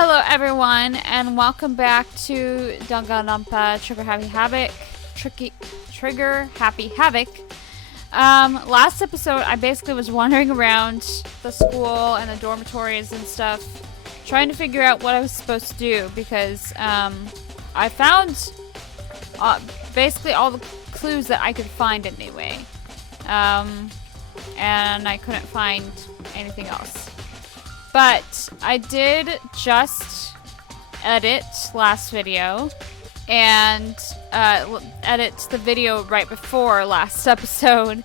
Hello everyone, and welcome back to Danganronpa Trigger Happy Havoc. Last episode I basically was wandering around the school and the dormitories and stuff, trying to figure out what I was supposed to do because I found basically all the clues that I could find anyway. And I couldn't find anything else. But I did just edit last video and edit the video right before last episode,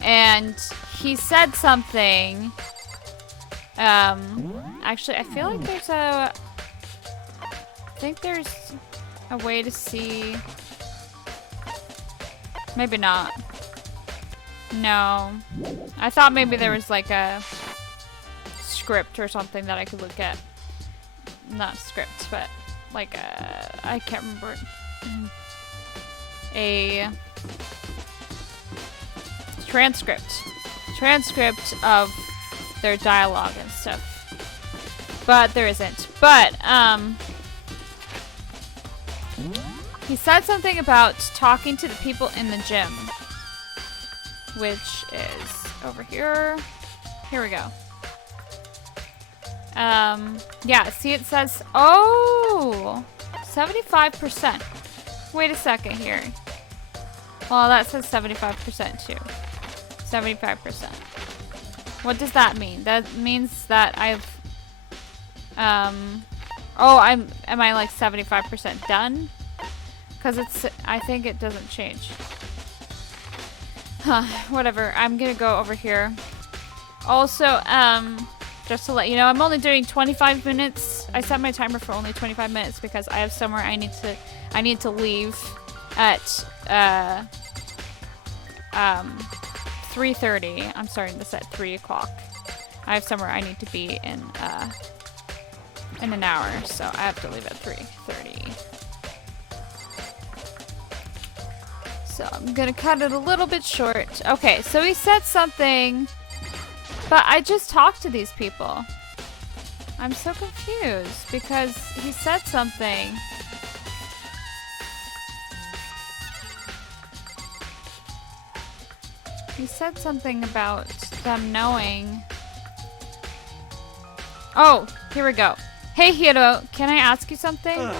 and he said something. Actually, I feel like I think there's a way to see. Maybe not. No. I thought maybe there was like a script or something that I could look at. Not script, but like I can't remember. A transcript of their dialogue and stuff. But there isn't. But he said something about talking to the people in the gym, which is over here. Here we go. Yeah, see it says, oh, 75%. Wait a second here. Well, that says 75% too. 75%. What does that mean? That means that I've, am I like 75% done? Because I think it doesn't change. Huh, whatever. I'm gonna go over here. Also, just to let you know, I'm only doing 25 minutes. I set my timer for only 25 minutes because I have somewhere I need to leave at 3:30. I'm starting this at 3 o'clock. I have somewhere I need to be in an hour, so I have to leave at 3:30. So I'm gonna cut it a little bit short. Okay, so he said something. But I just talked to these people. I'm so confused because he said something. He said something about them knowing. Oh, here we go. Hey, Hiro, can I ask you something? No.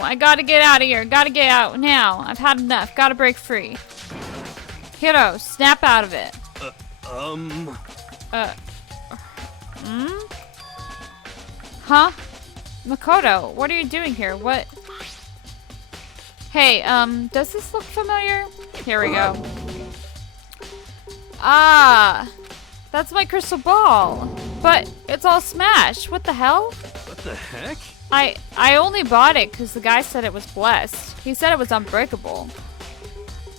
I gotta get out of here. Gotta get out now. I've had enough. Gotta break free. Hiro, snap out of it. Huh? Makoto, what are you doing here? What? Hey, does this look familiar? Here we go. Ah, that's my crystal ball. But it's all smashed. What the hell? What the heck? I only bought it because the guy said it was blessed. He said it was unbreakable.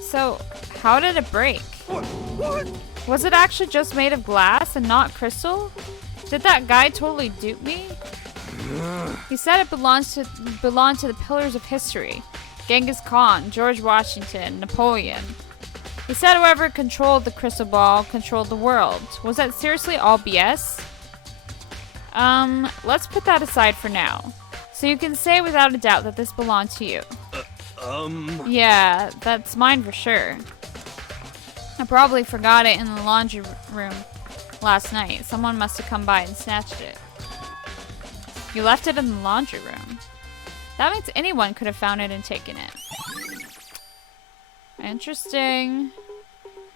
So, how did it break? What? Was it actually just made of glass and not crystal? Did that guy totally dupe me? He said it belonged to the pillars of history. Genghis Khan, George Washington, Napoleon. He said whoever controlled the crystal ball controlled the world. Was that seriously all BS? Let's put that aside for now. So you can say without a doubt that this belonged to you. Yeah, that's mine for sure. I probably forgot it in the laundry room last night. Someone must have come by and snatched it. You left it in the laundry room. That means anyone could have found it and taken it. Interesting.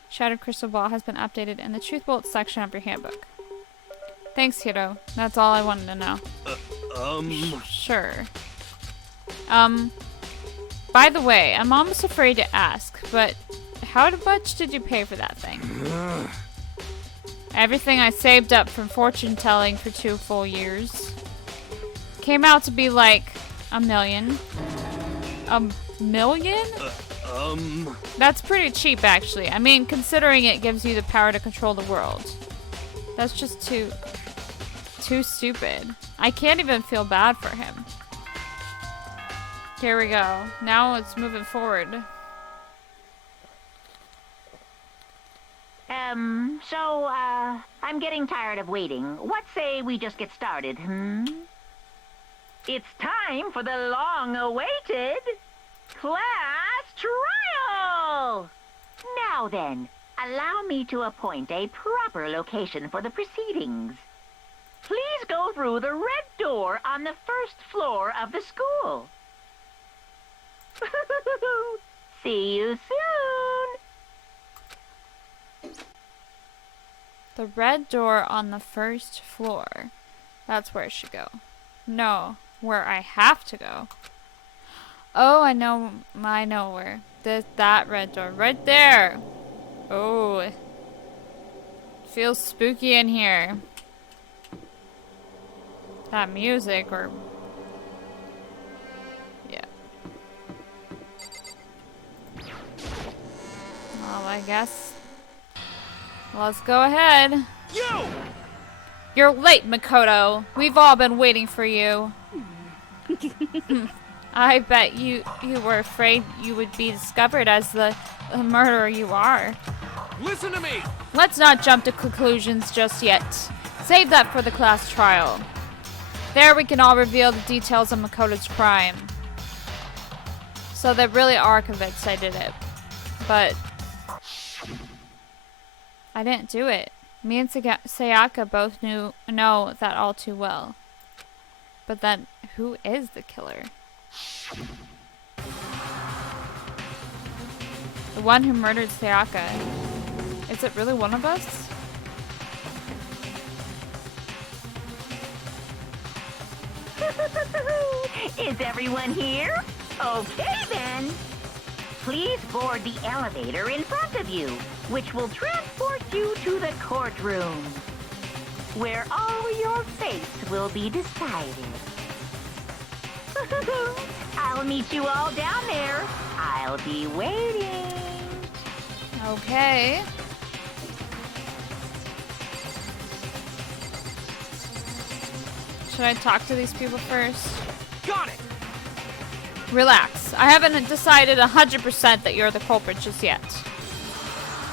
Shattered crystal ball has been updated in the truth bolt section of your handbook. Thanks, Hiro. That's all I wanted to know. Sure. By the way, I'm almost afraid to ask, but how much did you pay for that thing? Everything I saved up from fortune telling for 2 full years. Came out to be like $1 million. $1 million? That's pretty cheap, actually. I mean, considering it gives you the power to control the world. That's just too stupid. I can't even feel bad for him. Here we go. Now it's moving forward. I I'm getting tired of waiting. What say we just get started, hmm? It's time for the long-awaited class trial! Now then, allow me to appoint a proper location for the proceedings. Please go through the red door on the first floor of the school. See you soon! The red door on the first floor. That's where it should go. No, where I have to go. Oh, I know where. That red door. Right there! Oh. It feels spooky in here. That music, or... yeah. Well, I guess... let's go ahead. Yo! You're late, Makoto. We've all been waiting for you. I bet you were afraid you would be discovered as the murderer you are. Listen to me! Let's not jump to conclusions just yet. Save that for the class trial. There we can all reveal the details of Makoto's crime. So they really are convinced I did it. But... I didn't do it. Me and Sayaka both know that all too well. But then, who is the killer? The one who murdered Sayaka. Is it really one of us? Is everyone here? Okay then. Please board the elevator in front of you, which will transport you to the courtroom, where all your fates will be decided. I'll meet you all down there. I'll be waiting. Okay. Should I talk to these people first? Got it! Relax. I haven't decided 100% that you're the culprit just yet.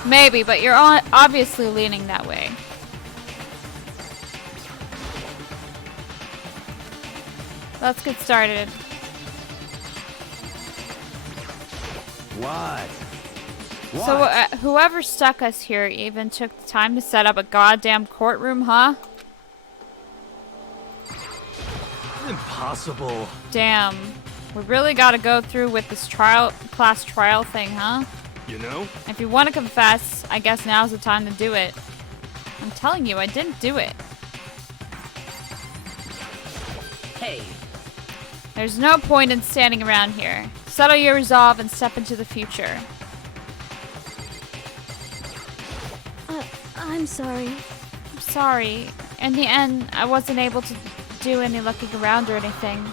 Maybe, but you're obviously leaning that way. Let's get started. What? So, whoever stuck us here even took the time to set up a goddamn courtroom, huh? Impossible. Damn. We really gotta go through with this class trial thing, huh? You know? If you want to confess, I guess now's the time to do it. I'm telling you, I didn't do it. Hey. There's no point in standing around here. Settle your resolve and step into the future. I'm sorry. I'm sorry. In the end, I wasn't able to do any looking around or anything.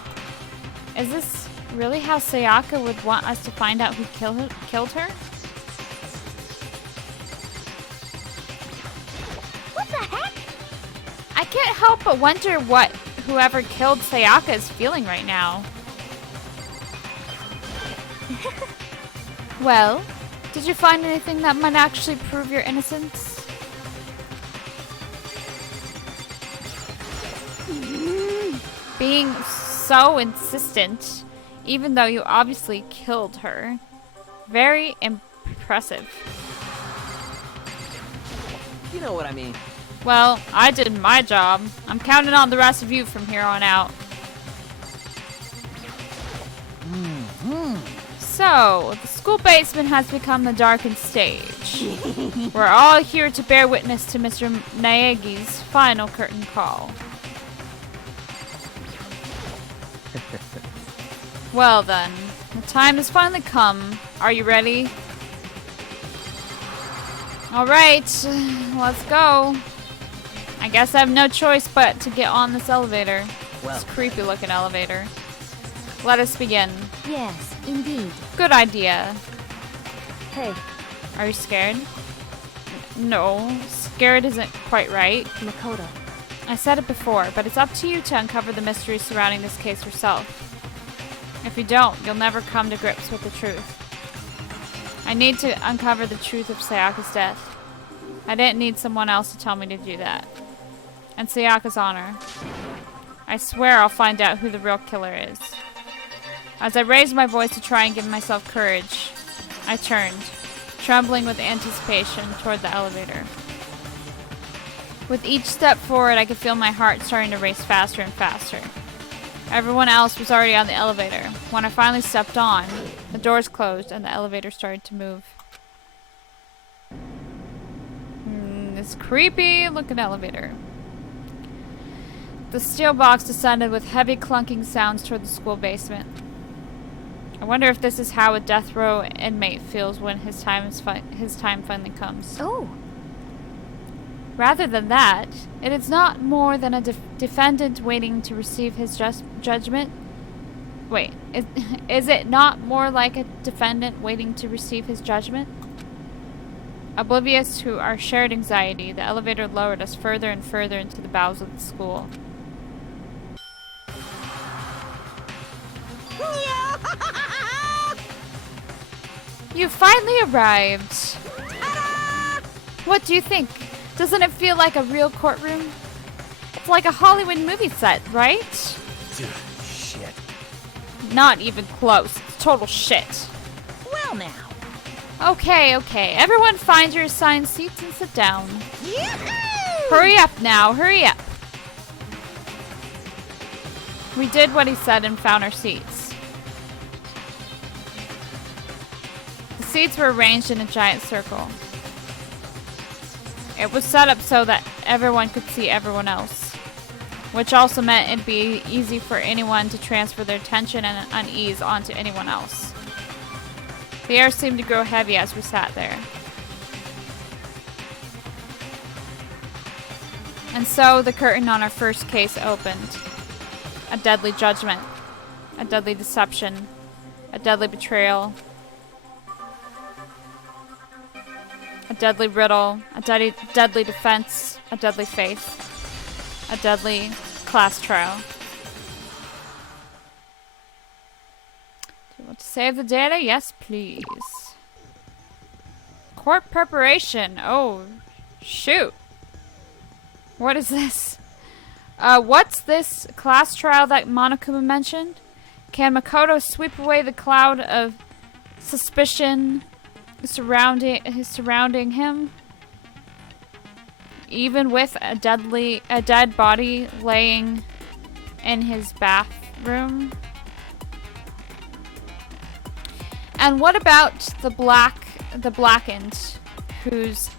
Is this really how Sayaka would want us to find out who killed her? What the heck? I can't help but wonder what whoever killed Sayaka is feeling right now. Well, did you find anything that might actually prove your innocence? Being so insistent, even though you obviously killed her. Very impressive. You know what I mean. Well, I did my job. I'm counting on the rest of you from here on out. So, the school basement has become the darkened stage. We're all here to bear witness to Mr. Naegi's final curtain call. Well then, the time has finally come. Are you ready? Alright, let's go. I guess I have no choice but to get on this elevator. Well, This creepy looking elevator. Let us begin. Yes, indeed. Good idea. Hey, Are you scared? No, scared isn't quite right. Makoto. I said it before, but it's up to you to uncover the mystery surrounding this case yourself. If you don't, you'll never come to grips with the truth. I need to uncover the truth of Sayaka's death. I didn't need someone else to tell me to do that. In Sayaka's honor. I swear I'll find out who the real killer is. As I raised my voice to try and give myself courage, I turned, trembling with anticipation, toward the elevator. With each step forward, I could feel my heart starting to race faster and faster. Everyone else was already on the elevator. When I finally stepped on, the doors closed and the elevator started to move. This creepy looking elevator. The steel box descended with heavy clunking sounds toward the school basement. I wonder if this is how a death row inmate feels when his time finally comes. Oh, Rather than that, it is not more than a defendant waiting to receive his judgment. Wait, is it not more like a defendant waiting to receive his judgment? Oblivious to our shared anxiety, the elevator lowered us further and further into the bowels of the school. You finally arrived. What do you think? Doesn't it feel like a real courtroom? It's like a Hollywood movie set, right? Dude, shit. Not even close. It's total shit. well now. Okay. Everyone find your assigned seats and sit down. Yoo-hoo! Hurry up now, hurry up. We did what he said and found our seats. The seats were arranged in a giant circle. It was set up so that everyone could see everyone else, which also meant it'd be easy for anyone to transfer their tension and unease onto anyone else. The air seemed to grow heavy as we sat there. And so the curtain on our first case opened. A deadly judgment, a deadly deception, a deadly betrayal, a deadly riddle, a deadly defense, a deadly faith, a deadly class trial. Do you want to save the data? Yes, please. Court preparation. Oh, shoot. What is this? What's this class trial that Monokuma mentioned? Can Makoto sweep away the cloud of suspicion surrounding him, even with a dead body laying in his bathroom? And what about the blackened, who's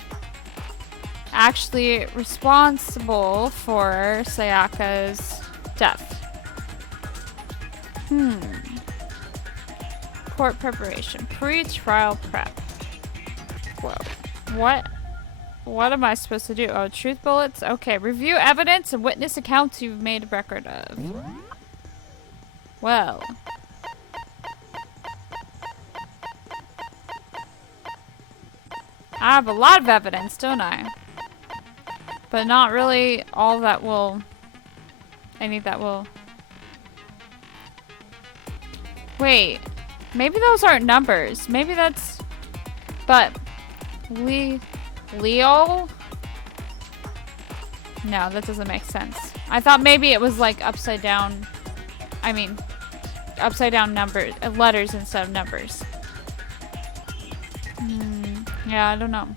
actually responsible for Sayaka's death? Court preparation, pre-trial prep. Whoa. What am I supposed to do? Oh, truth bullets? Okay, review evidence and witness accounts you've made a record of. Well. I have a lot of evidence, don't I? But not really all that will... any that will... Wait. Maybe those aren't numbers. Maybe that's... But... Leo? No, that doesn't make sense. I thought maybe it was like upside down... I mean... upside down numbers... letters instead of numbers. Yeah, I don't know.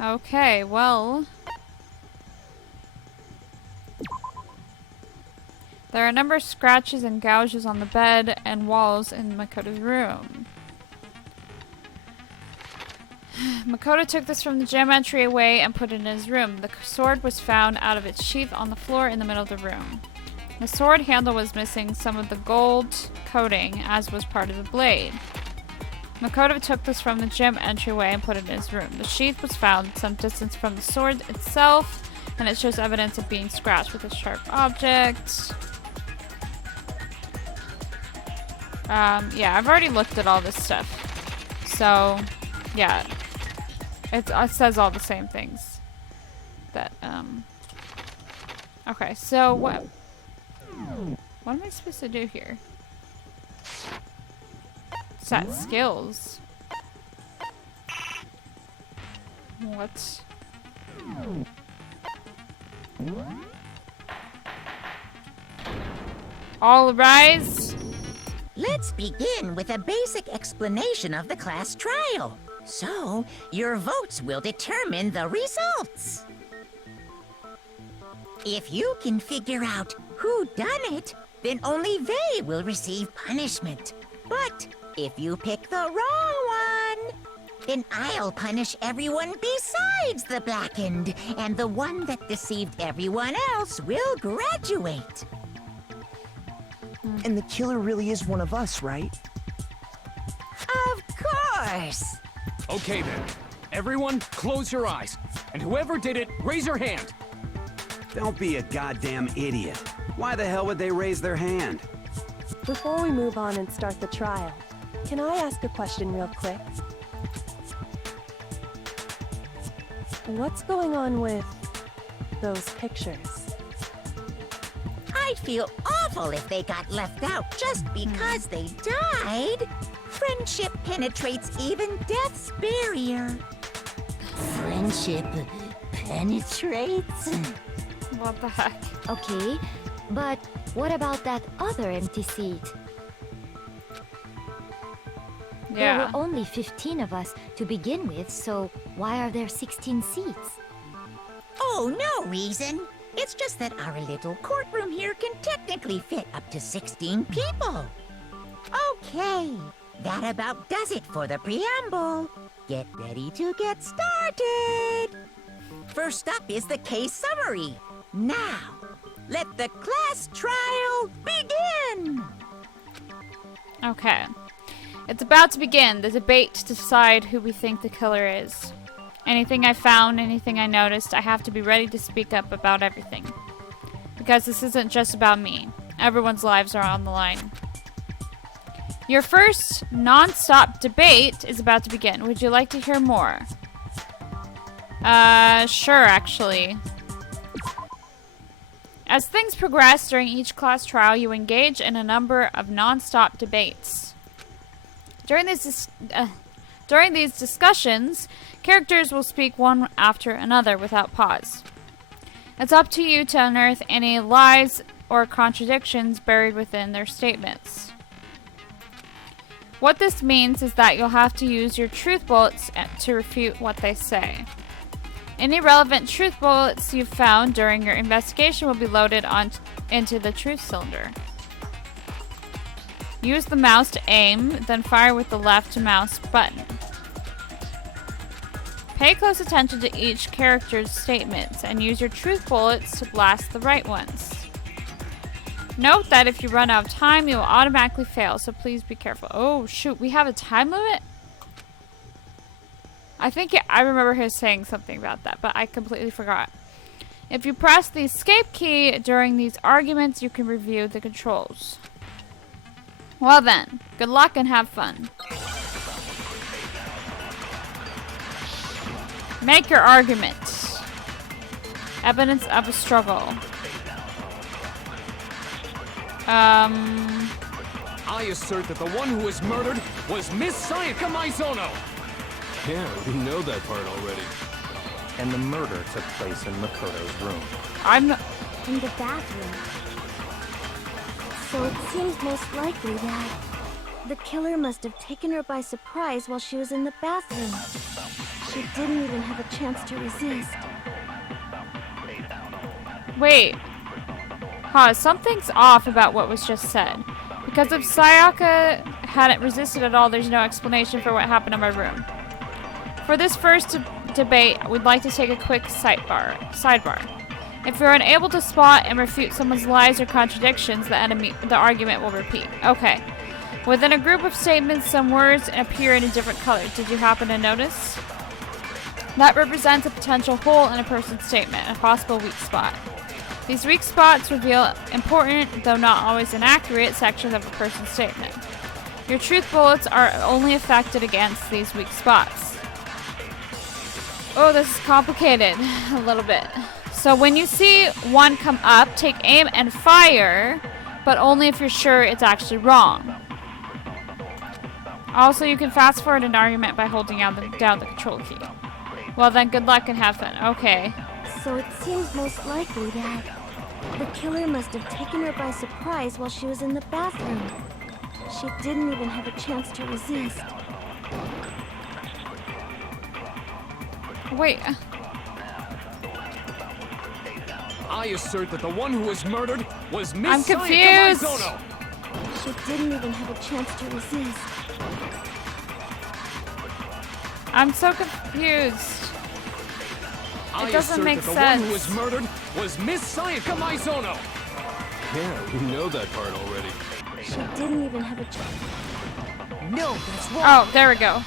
Okay, well... There are a number of scratches and gouges on the bed and walls in Makoto's room. Makoto took this from the gym entryway and put it in his room. The sword was found out of its sheath on the floor in the middle of the room. The sword handle was missing some of the gold coating, as was part of the blade. Makoto took this from the gym entryway and put it in his room. The sheath was found some distance from the sword itself, and it shows evidence of being scratched with a sharp object. Yeah, I've already looked at all this stuff. So, yeah. It says all the same things. That, Okay, so what am I supposed to do here? Set skills. What? All rise. Let's begin with a basic explanation of the class trial. So, your votes will determine the results. If you can figure out who done it, then only they will receive punishment. But if you pick the wrong one, then I'll punish everyone besides the blackened, and the one that deceived everyone else will graduate. And the killer really is one of us, right? Of course! Okay then. Everyone, close your eyes. And whoever did it, raise your hand. Don't be a goddamn idiot. Why the hell would they raise their hand? Before we move on and start the trial, can I ask a question real quick? What's going on with those pictures? I'd feel awful if they got left out just because they died. Friendship penetrates even death's barrier. Friendship penetrates? What the heck? Okay, but what about that other empty seat? There Yeah. were only 15 of us to begin with, so why are there 16 seats? Oh, no reason. It's just that our little courtroom here can technically fit up to 16 people. Okay, that about does it for the preamble. Get ready to get started. First up is the case summary. Now, let the class trial begin. Okay. It's about to begin, the debate to decide who we think the killer is. Anything I found, anything I noticed, I have to be ready to speak up about everything. Because this isn't just about me. Everyone's lives are on the line. Your first non-stop debate is about to begin. Would you like to hear more? Sure, actually. As things progress during each class trial, you engage in a number of non-stop debates. During these discussions, characters will speak one after another without pause. It's up to you to unearth any lies or contradictions buried within their statements. What this means is that you'll have to use your truth bullets to refute what they say. Any relevant truth bullets you've found during your investigation will be loaded into the truth cylinder. Use the mouse to aim, then fire with the left mouse button. Pay close attention to each character's statements and use your truth bullets to blast the right ones. Note that if you run out of time, you will automatically fail, so please be careful. Oh, shoot, we have a time limit? I remember him saying something about that, but I completely forgot. If you press the escape key during these arguments, you can review the controls. Well then, good luck and have fun. Make your argument. Evidence of a struggle. I assert that the one who was murdered was Miss Sayaka Maizono. Yeah, we know that part already. And the murder took place in Makoto's room. In the bathroom. So it seems most likely that the killer must have taken her by surprise while she was in the bathroom. She didn't even have a chance to resist. Wait. Something's off about what was just said. Because if Sayaka hadn't resisted at all, there's no explanation for what happened in my room. For this first debate, we'd like to take a quick sidebar. If you're unable to spot and refute someone's lies or contradictions, the argument will repeat. Okay. Within a group of statements, some words appear in a different color. Did you happen to notice? That represents a potential hole in a person's statement, a possible weak spot. These weak spots reveal important, though not always inaccurate, sections of a person's statement. Your truth bullets are only affected against these weak spots. Oh, this is complicated a little bit. So when you see one come up, take aim and fire, but only if you're sure it's actually wrong. Also, you can fast forward an argument by holding down the control key. Well then, good luck and have fun. Okay. So it seems most likely that the killer must have taken her by surprise while she was in the bathroom. She didn't even have a chance to resist. Wait. I assert that the one who was murdered was Miss I'm Sayaka confused. Maizono. She didn't even have a chance to resist. I'm so confused. I It doesn't assert make that the sense. one who was murdered was Miss Sayaka Maizono. Yeah, we know that part already. She didn't even have a chance. No, that's wrong. Oh, there we go.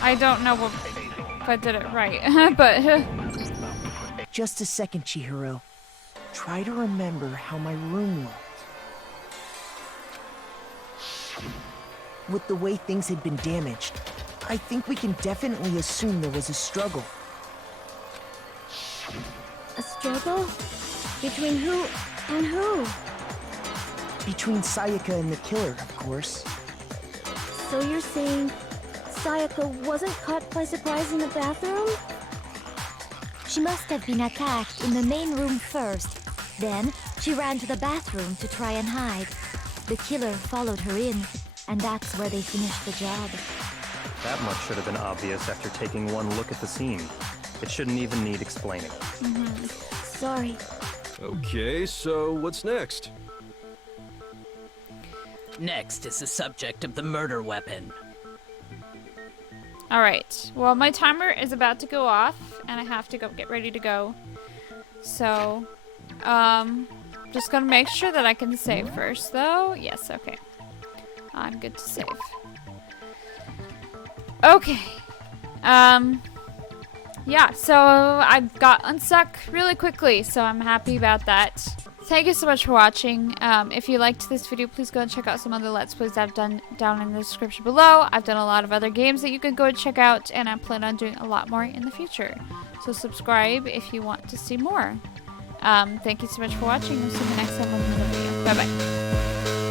I don't know if I did it right, but Just a second, Chihiro. Try to remember how my room looked. With the way things had been damaged, I think we can definitely assume there was a struggle. A struggle? Between who and who? Between Sayaka and the killer, of course. So you're saying Sayaka wasn't caught by surprise in the bathroom? She must have been attacked in the main room first. Then, she ran to the bathroom to try and hide. The killer followed her in, and that's where they finished the job. That much should have been obvious after taking one look at the scene. It shouldn't even need explaining. Sorry. Okay, so what's next? Next is the subject of the murder weapon. alright. Well, my timer is about to go off, and I have to go get ready to go. So, just gonna make sure that I can save first, though. Yes, okay. I'm good to save. Okay. Yeah, so I got unstuck really quickly, so I'm happy about that. Thank you so much for watching. If you liked this video, please go and check out some other Let's Plays I've done down in the description below. I've done a lot of other games that you can go and check out, and I plan on doing a lot more in the future. So subscribe if you want to see more. Thank you so much for watching. We'll see you next time on another video. Bye-bye.